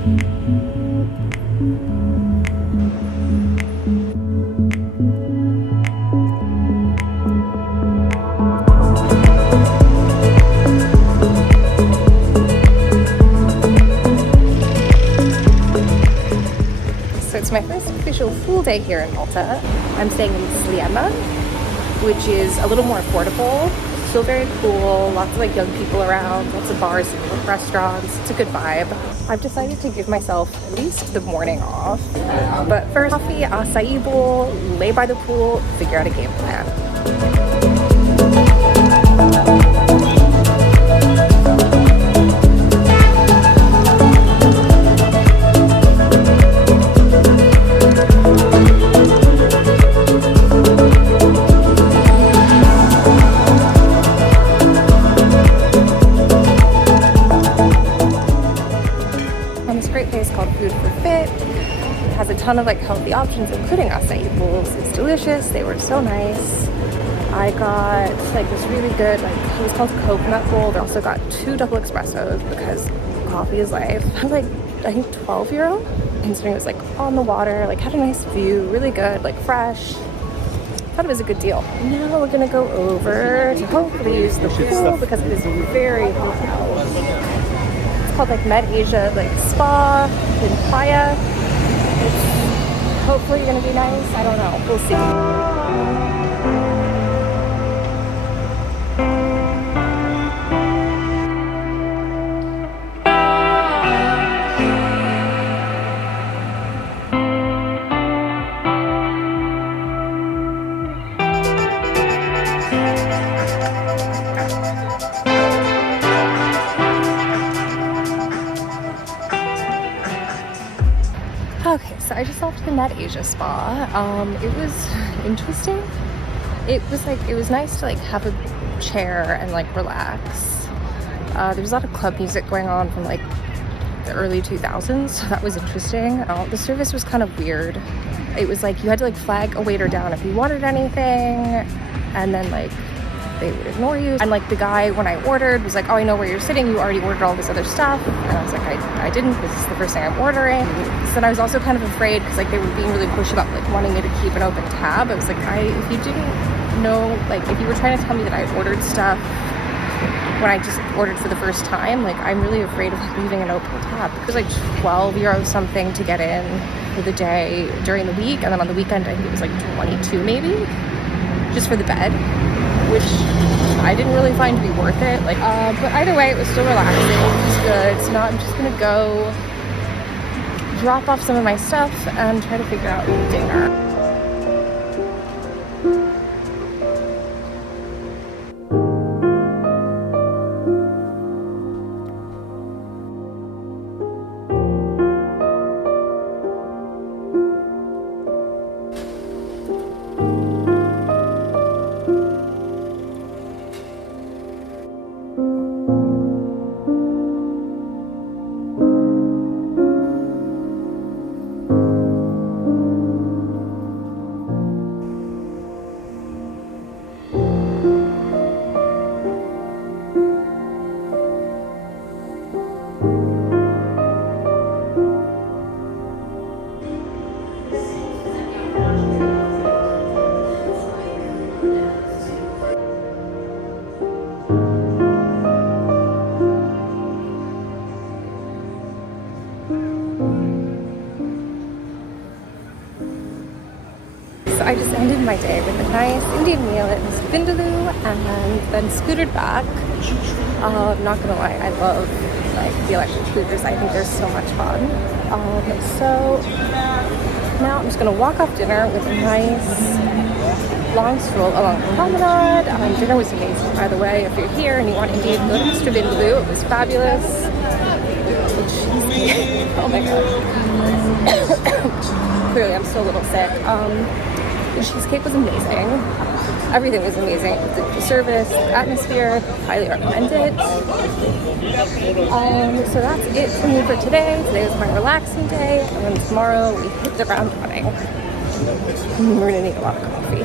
It's my first official full day here in Malta. I'm staying in Sliema, which is a little more affordable, still very cool, lots of like young people around, lots of bars and restaurants. It's a good vibe. I've decided to give myself at least the morning off, but first coffee, acai bowl, lay by the pool, figure out a game plan. Has a ton of like healthy options, including acai bowls. It's delicious. They were so nice. I got like this really good, like it was called coconut bowl. They also got 2 double espressos because coffee is life. It was like I think €12, considering it was like on the water, like had a nice view, really good, like fresh. Thought it was a good deal. Now we're gonna go over to hopefully use the pool because it is very hot. It's called like Med Asia like spa in Playa. It's hopefully gonna be nice. I don't know. We'll see. Okay, so I just left the Med Asia spa. It was interesting. It was nice to like have a chair and like relax. There was a lot of club music going on from like the early 2000s, so that was interesting. The service was kind of weird. It was like you had to like flag a waiter down if you wanted anything, and then like they would ignore you. And like the guy, when I ordered, was like, oh, I know where you're sitting, you already ordered all this other stuff. And I was like, I didn't, this is the first thing I'm ordering. So then I was also kind of afraid because like they were being really pushy about like wanting me to keep an open tab. I was like, if you didn't know, like if you were trying to tell me that I ordered stuff when I just ordered for the first time, like I'm really afraid of like leaving an open tab. It was like €12 something to get in for the day during the week, and then on the weekend I think it was like 22 maybe, just for the bed, which I didn't really find to be worth it. Like, but either way, it was still relaxing. It was good. So now I'm just gonna go drop off some of my stuff and try to figure out dinner. So I just ended my day with a nice Indian meal at Miss Vindaloo and then scootered back. Not gonna lie, I love like the electric scooters. I think they're so much fun. So now I'm just gonna walk off dinner with a nice long stroll along the promenade. Dinner was amazing, by the way. If you're here and you want Indian, go to Mr. Vindaloo. It was fabulous. Oh my god. Clearly I'm still a little sick. The cheesecake was amazing. Everything was amazing. The service, the atmosphere, highly recommend it. So that's it for me for today. Today was my relaxing day, and then tomorrow we hit the ground running. We're gonna need a lot of coffee.